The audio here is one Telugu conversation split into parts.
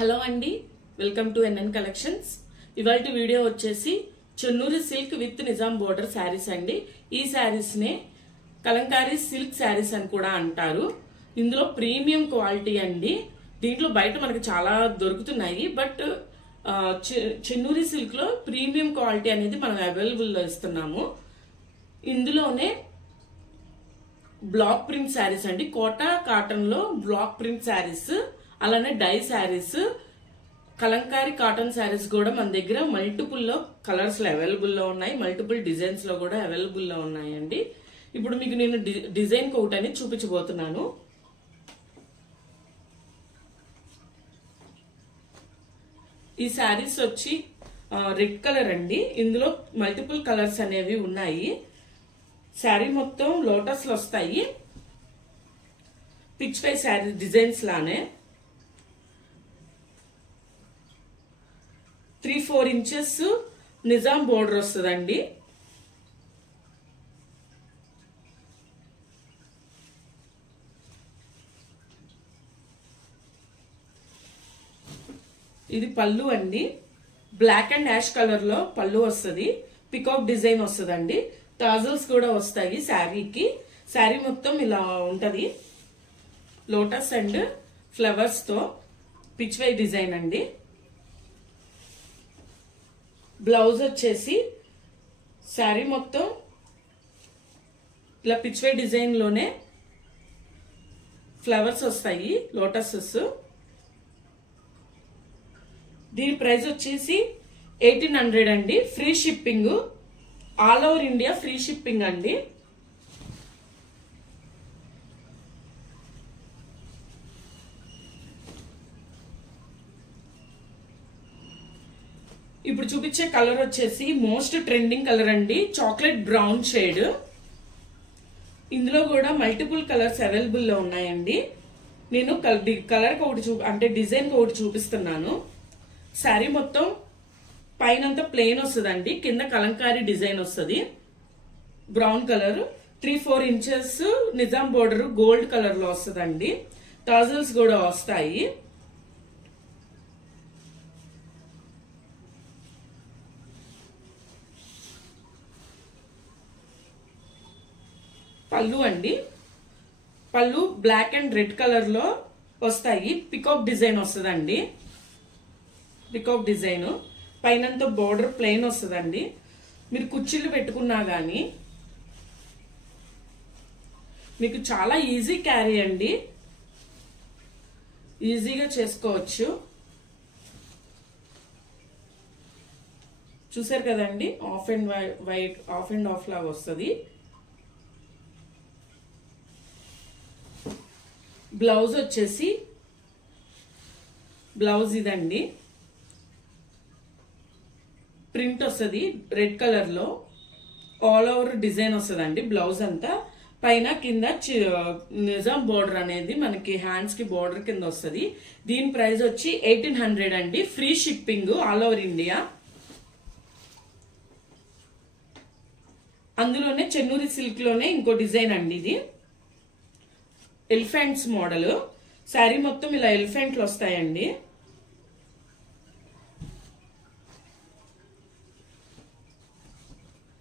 హలో అండి, వెల్కమ్ టు ఎన్ఎన్ కలెక్షన్స్. ఇవాల్టి వీడియో వచ్చేసి Chennuri silk with Nizam border saris అండి. ఈ శారీస్ నే కలంకారీ సిల్క్ శారీస్ అని కూడా అంటారు. ఇందులో ప్రీమియం క్వాలిటీ అండి. దీంట్లో బయట మనకి చాలా దొరుకుతున్నాయి, బట్ చెన్నూరి సిల్క్ లో ప్రీమియం క్వాలిటీ అనేది మనం అవైలబుల్ లో ఇస్తున్నాము. ఇందులోనే బ్లాక్ ప్రింట్ శారీస్ అండి, కోటా కాటన్ లో బ్లాక్ ప్రింట్ శారీస్, అలానే డై శారీస్, కలంకారీ కాటన్ శారీస్ కూడా మన దగ్గర మల్టిపుల్ లో కలర్స్ లో అవైలబుల్ లో ఉన్నాయి, మల్టిపుల్ డిజైన్స్ లో కూడా అవైలబుల్ లో ఉన్నాయండి. ఇప్పుడు మీకు నేను డిజైన్ కోట్ అని చూపించబోతున్నాను. ఈ శారీస్ వచ్చి రెడ్ కలర్ అండి. ఇందులో మల్టిపుల్ కలర్స్ అనేవి ఉన్నాయి. శారీ మొత్తం లోటస్ లో వస్తాయి, పిచ్ పై శారీ డిజైన్స్ లానే 3-4 ఇంచెస్ నిజాం బోర్డర్ వస్తుందండి. ఇది పళ్ళు అండి. బ్లాక్ అండ్ యాష్ కలర్ లో పళ్ళు వస్తుంది, పికాక్ డిజైన్ వస్తుందండి. టాజల్స్ కూడా వస్తాయి శారీకి. శారీ మొత్తం ఇలా ఉంటది, లోటస్ అండ్ ఫ్లవర్స్ తో పిచ్ వై డిజైన్ అండి. బ్లౌజ్ వచ్చేసి శారీ మొత్తం ఇలా పిచ్ వై డిజైన్ లోనే ఫ్లవర్స్ వస్తాయి, లోటసెస్. దీని ప్రైస్ వచ్చేసి 1800 అండి. Free shipping, all over India free shipping అండి. ఇప్పుడు చూపించే కలర్ వచ్చేసి మోస్ట్ ట్రెండింగ్ కలర్ అండి, చాక్లెట్ బ్రౌన్ షేడ్. ఇందులో కూడా మల్టిపుల్ కలర్స్ అవైలబుల్ లో ఉన్నాయండి. నేను కలర్ ఒకటి అంటే డిజైన్ ఒకటి చూపిస్తున్నాను. శారీ మొత్తం పైనంతా ప్లెయిన్ వస్తుందండి, కింద కలంకారీ డిజైన్ వస్తుంది. Brown colour 3-4 inches Nizam border gold colour లో వస్తుందండి. టాజల్స్ కూడా వస్తాయి. పళ్ళు అండి, పళ్ళు బ్లాక్ అండ్ రెడ్ కలర్ లో వస్తాయి. పికాక్ డిజైన్ వస్తుందండి. పికాక్ డిజైన్ పైనంతా బోర్డర్ ప్లెయిన్ వస్తుందండి. మీరు కుర్చీలు పెట్టుకున్నా గానీ మీకు చాలా ఈజీ క్యారీ అండి, ఈజీగా చేసుకోవచ్చు. చూసారు కదండి, of and white, of and of లాగా వస్తుంది. బ్లౌజ్ వచ్చేసి బ్లౌజ్ ఇదండి, ప్రింట్ వస్తుంది రెడ్ కలర్ లో, ఆల్ ఓవర్ డిజైన్ వస్తుందండి. బ్లౌజ్ అంతా పైన కింద నిజాం బోర్డర్ అనేది మనకి హ్యాండ్స్ కి బోర్డర్ కింద వస్తుంది. దీని ప్రైస్ వచ్చి 1800 అండి. Free shipping all over India. అందులోనే చెన్నూరి సిల్క్ లోనే ఇంకో డిజైన్ అండి. ఇది ఎలిఫెంట్స్ మోడల్. శారీ మొత్తం ఇలా ఎలిఫెంట్లు వస్తాయండి.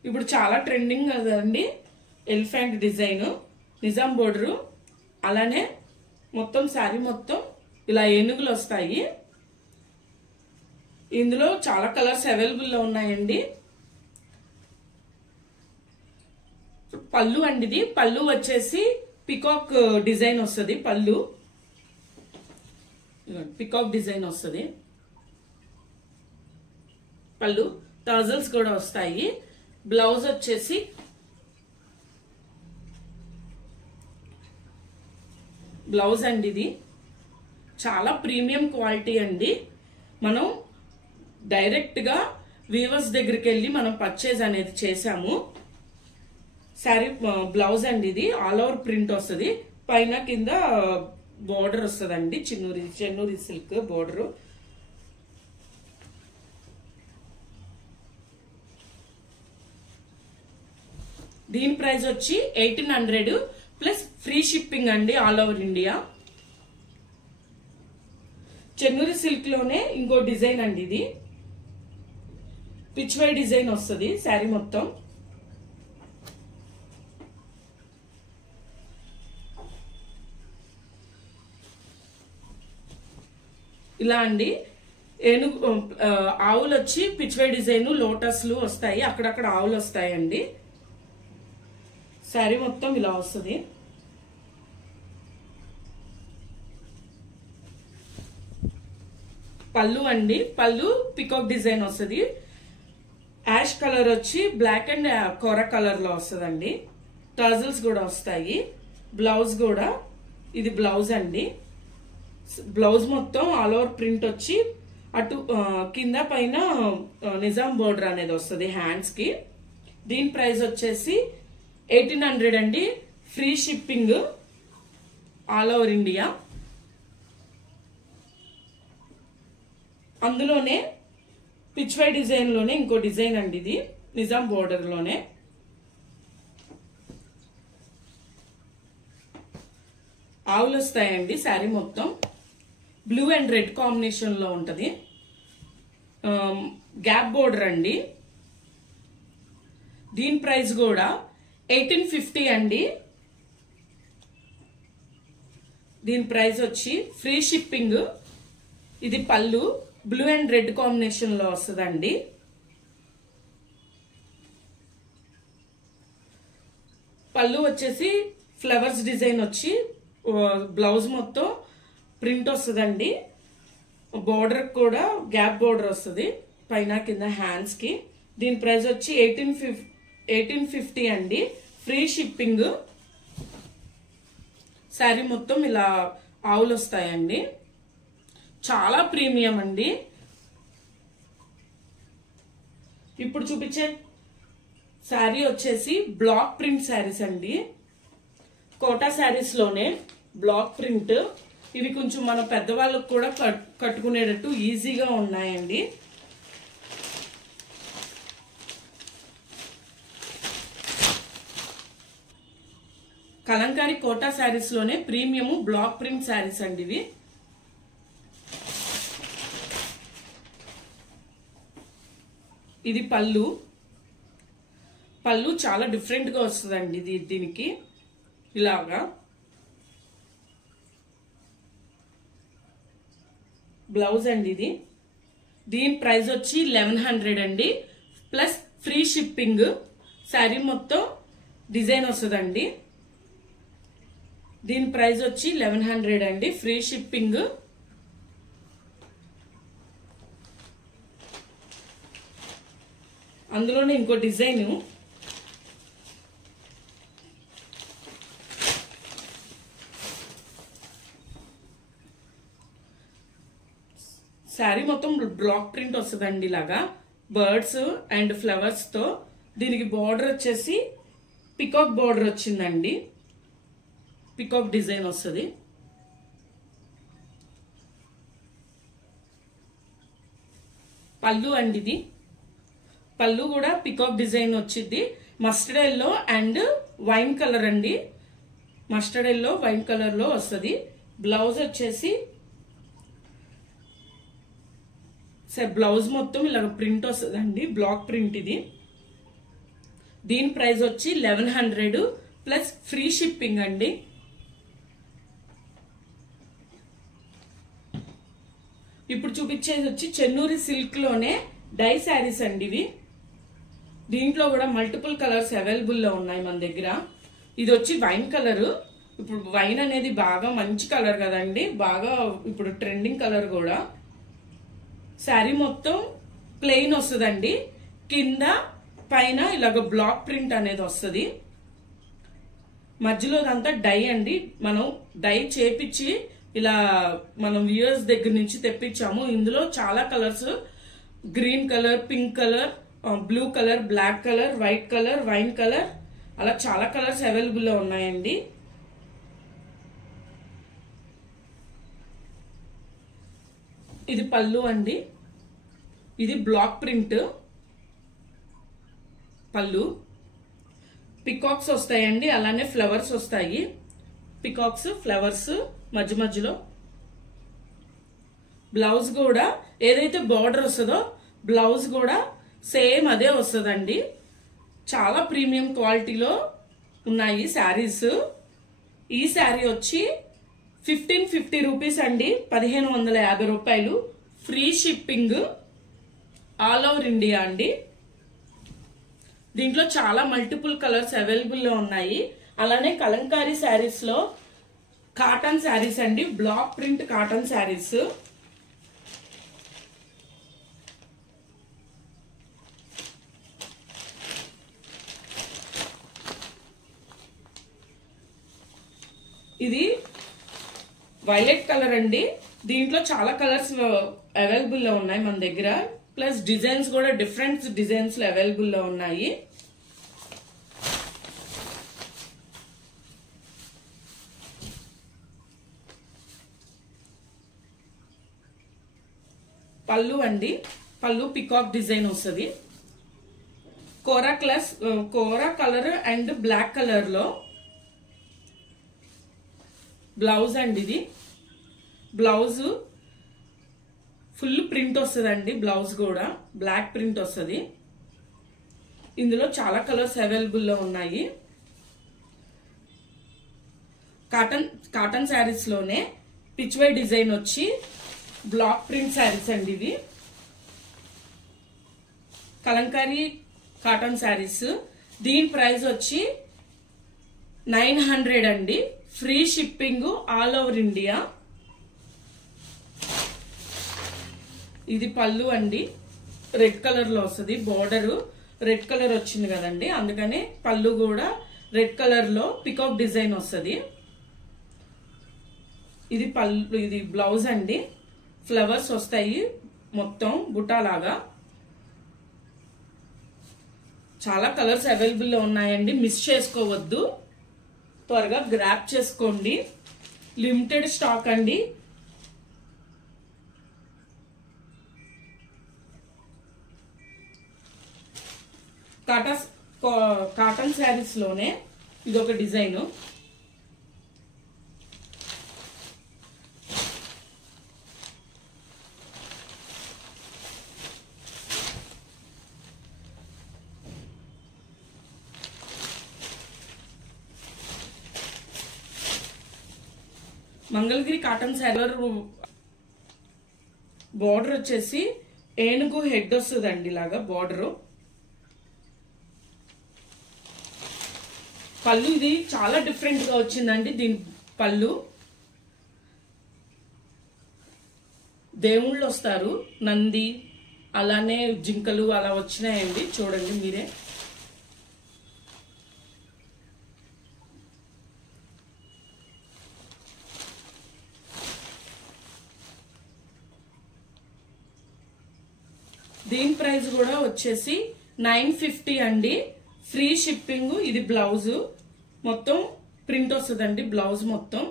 ఇప్పుడు చాలా ట్రెండింగ్ కదండి ఎలిఫెంట్ డిజైన్, నిజాం బోర్డర్. అలానే మొత్తం శారీ మొత్తం ఇలా ఏనుగులు వస్తాయి. ఇందులో చాలా కలర్స్ అవైలబుల్ లో ఉన్నాయండి. పళ్ళు అండి, ఇది పళ్ళు వచ్చేసి పికాక్ డిజైన్ వస్తుంది. పళ్ళు పికాక్ డిజైన్ వస్తుంది. పళ్ళు టాజల్స్ కూడా వస్తాయి. బ్లౌజ్ వచ్చేసి బ్లౌజ్ అండి. ఇది చాలా ప్రీమియం క్వాలిటీ అండి. మనం డైరెక్ట్ గా వీవర్స్ దగ్గరికి వెళ్ళి మనం పర్చేజ్ అనేది చేసాము. శారీ బ్లౌజ్ అండి, ఇది ఆల్ ఓవర్ ప్రింట్ వస్తుంది. పైన కింద బోర్డర్ వస్తుందండి, చెన్నూరి సిల్క్ బోర్డర్. దీని ప్రైస్ వచ్చి 1800 ప్లస్ ఫ్రీ షిప్పింగ్ అండి, all over India. Chennuri silk లోనే ఇంకో డిజైన్ అండి. ఇది పిచ్ వై డిజైన్ వస్తుంది శారీ మొత్తం. ఇలా అండి. ఏనుగు ఆవులు వచ్చి పిచ్ వై డిజైన్ లోటస్లు వస్తాయి, అక్కడక్కడ ఆవులు వస్తాయండి. శారీ మొత్తం ఇలా వస్తుంది. పళ్ళు అండి, పళ్ళు పికాక్ డిజైన్ వస్తుంది. యాష్ కలర్ వచ్చి బ్లాక్ అండ్ కోర కలర్ లో వస్తుందండి. టర్జల్స్ కూడా వస్తాయి. బ్లౌజ్ కూడా ఇది బ్లౌజ్ అండి. బ్లౌజ్ మొత్తం ఆల్ ఓవర్ ప్రింట్ వచ్చి అటు కింద పైన నిజాం బోర్డర్ అనేది వస్తుంది హ్యాండ్స్ కి. దీని ప్రైస్ వచ్చేసి 1800 అండి. Free shipping all over India. అందులోనే పిచ్ వై డిజైన్ లోనే ఇంకో డిజైన్ అండి. ఇది నిజాం బోర్డర్ లోనే. ఆవులు వస్తాయండి. శారీ మొత్తం బ్లూ అండ్ రెడ్ కాంబినేషన్ లో ఉంటది. గ్యాప్ బోర్డర్ అండి. దీని ప్రైస్ కూడా 1850 అండి. దీని ప్రైస్ వచ్చి ఫ్రీ షిప్పింగ్. ఇది పళ్ళు బ్లూ అండ్ రెడ్ కాంబినేషన్ లో వస్తుందండి. పళ్ళు వచ్చేసి ఫ్లవర్స్ డిజైన్ వచ్చి బ్లౌజ్ మొత్తం ప్రింట్ వస్తుందండి. బోర్డర్ కూడా గ్యాప్ బోర్డర్ వస్తుంది పైన కింద హ్యాండ్స్ కి. దీని ప్రైస్ వచ్చి 1850 అండి. Free shipping. శారీ మొత్తం ఇలా ఆవులు వస్తాయండి. చాలా ప్రీమియం అండి. ఇప్పుడు చూపించే శారీ వచ్చేసి బ్లాక్ ప్రింట్ శారీస్ అండి. కోటా శారీస్ లోనే బ్లాక్ ప్రింట్. ఇవి కొంచెం మన పెద్దవాళ్ళకు కూడా కట్టుకునేటట్టు ఈజీగా ఉన్నాయండి. కలంకారీ కోటా శారీస్ లోనే ప్రీమియం బ్లాక్ ప్రింట్ శారీస్ అండి ఇవి. ఇది పళ్ళు. పళ్ళు చాలా డిఫరెంట్ గా వస్తుందండి. దీనికి ఇలాగా బ్లౌజ్ అండి. ఇది దీని ప్రైస్ వచ్చి 1100 అండి. Plus free shipping. శారీ మొత్తం డిజైన్ వస్తుందండి. దీని ప్రైస్ వచ్చి 1100 అండి. Free shipping. అందులోనే ఇంకో డిజైన్. శారీ మొత్తం బ్లాక్ ప్రింట్ వస్తుందండి. ఇలాగా బర్డ్స్ అండ్ ఫ్లవర్స్ తో. దీనికి బార్డర్ వచ్చేసి పికాక్ బార్డర్ వచ్చిందండి. పికాక్ డిజైన్ వస్తుంది. పళ్ళు అండి. ఇది పళ్ళు కూడా పికాక్ డిజైన్ వచ్చింది. Mustard yellow and wine colour అండి. మస్టర్డ్ ఎల్లో వైన్ కలర్ లో వస్తుంది. బ్లౌజ్ వచ్చేసి బ్లౌజ్ మొత్తం ఇలా ప్రింట్ వస్తుందండి. బ్లాక్ ప్రింట్ ఇది. దీని ప్రైస్ వచ్చి 1100 ప్లస్ ఫ్రీ షిప్పింగ్ అండి. ఇప్పుడు చూపించేది వచ్చి చెన్నూరి సిల్క్ లోనే డై శారీస్ అండి ఇవి. దీంట్లో కూడా మల్టిపుల్ కలర్స్ అవైలబుల్ లో ఉన్నాయి మన దగ్గర. ఇది వచ్చి వైన్ కలర్. ఇప్పుడు వైన్ అనేది బాగా మంచి కలర్ కదండి, బాగా ఇప్పుడు ట్రెండింగ్ కలర్ కూడా. శారీ మొత్తం ప్లెయిన్ వస్తుందండి. కింద పైన ఇలాగ బ్లాక్ ప్రింట్ అనేది వస్తుంది. మధ్యలో అదంతా డై అండి. మనం డై చేపించి ఇలా మనం వ్యూయర్స్ దగ్గర నుంచి తెప్పించాము. ఇందులో చాలా colours, green colour, pink colour, blue colour, black colour, white colour, wine colour, అలా చాలా కలర్స్ అవైలబుల్ లో ఉన్నాయండి. ఇది పళ్ళు అండి. ఇది బ్లాక్ ప్రింట్ పళ్ళు. పికాక్స్ వస్తాయండి, అలానే ఫ్లవర్స్ వస్తాయి. పికాక్స్, ఫ్లవర్స్ మధ్య మధ్యలో. బ్లౌజ్ కూడా ఏదైతే బార్డర్ వస్తుందో బ్లౌజ్ కూడా సేమ్ అదే వస్తుందండి. చాలా ప్రీమియం క్వాలిటీలో ఉన్నాయి శారీస్. ఈ శారీ వచ్చి 1550 రూపీస్ అండి, 1550 రూపాయలు. Free shipping all over India అండి. దీంట్లో చాలా మల్టిపుల్ కలర్స్ అవైలబుల్ లో ఉన్నాయి. అలానే కలంకారీ శారీస్ లో కాటన్ శారీస్ అండి, బ్లాక్ ప్రింట్ కాటన్ శారీస్. ఇది వైలెట్ కలర్ అండి. దీంట్లో చాలా కలర్స్ అవైలబుల్ లో ఉన్నాయి మన దగ్గర. ప్లస్ డిజైన్స్ కూడా డిఫరెంట్ డిజైన్స్ లో అవైలబుల్ లో ఉన్నాయి. పళ్ళు అండి, పళ్ళు పికాక్ డిజైన్ వస్తుంది. కోరా కలర్ అండ్ బ్లాక్ కలర్ లో బ్లౌజ్ అండి. ఇది బ్లౌజ్ ఫుల్ ప్రింట్ వస్తుందండి. బ్లౌజ్ కూడా బ్లాక్ ప్రింట్ వస్తుంది. ఇందులో చాలా కలర్స్ అవైలబుల్ లో ఉన్నాయి. కాటన్ శారీస్ లోనే పిచ్వై డిజైన్ వచ్చి బ్లాక్ ప్రింట్ శారీస్ అండి. ఇవి కలంకారీ కాటన్ శారీస్. దీని ప్రైస్ వచ్చి 900 అండి. Free shipping all over India. ఇది పళ్ళు అండి, రెడ్ కలర్ లో వస్తుంది. బోర్డర్ రెడ్ కలర్ వచ్చింది కదండి, అందుకని పళ్ళు కూడా రెడ్ కలర్ లో పికాక్ డిజైన్ వస్తుంది. ఇది పళ్ళు, ఇది బ్లౌజ్ అండి. ఫ్లవర్స్ వస్తాయి మొత్తం బుటాలాగా. చాలా కలర్స్ అవైలబుల్ లో ఉన్నాయండి, మిస్ చేసుకోవద్దు. త్వరగా గ్రాప్ చేసుకోండి. లిమిటెడ్ స్టాక్ అండి. కాటన్ శారీస్ లోనే ఇదొక design. Mangalagiri cotton sari border వచ్చేసి ఏనుగు హెడ్ వస్తుందండి, ఇలాగా బోర్డర్. పళ్ళు ఇది చాలా డిఫరెంట్ గా వచ్చిందండి. దీని పళ్ళు దేవుళ్ళు వస్తారు, నంది అలానే జింకలు అలా వచ్చినాయండి. చూడండి మీరే. దీని ప్రైస్ కూడా వచ్చేసి 950 అండి. Free shipping. ఇది బ్లౌజ్ మొత్తం ప్రింట్ వస్తుందండి. బ్లౌజ్ మొత్తం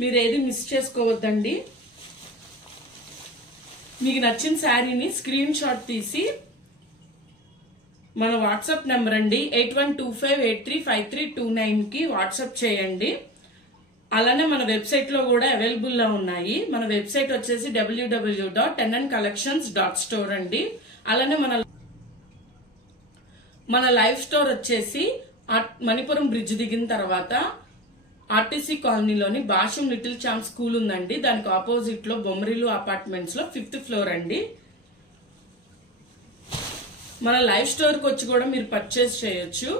మీరు ఏది మిస్ చేసుకోవద్దండి. మీకు నచ్చిన శారీని స్క్రీన్ షాట్ తీసి మన వాట్సాప్ నెంబర్ అండి 8125835329 కి వాట్సాప్ చేయండి. అలానే మన వెబ్సైట్ లో కూడా అవైలబుల్ లో ఉన్నాయి. మన వెబ్సైట్ వచ్చేసి www.tenncollections.store అండి. అలానే మన లైవ్ స్టోర్ వచ్చేసి మణిపురం బ్రిడ్జ్ దిగిన తర్వాత ఆర్టీసీ కాలనీలోని భాష్యం లిటిల్ ఛాంప్ స్కూల్ ఉందండి. దానికి ఆపోజిట్ లో బొమ్మరిల్లు అపార్ట్మెంట్స్ లో 5th ఫ్లోర్ అండి. మన లైవ్ స్టోర్ కి వచ్చి కూడా మీరు పర్చేస్ చేయొచ్చు.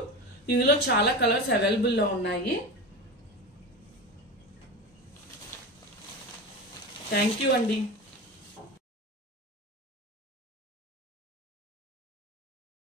ఇందులో చాలా కలర్స్ అవైలబుల్ లో ఉన్నాయి. థ్యాంక్ యూ అండి.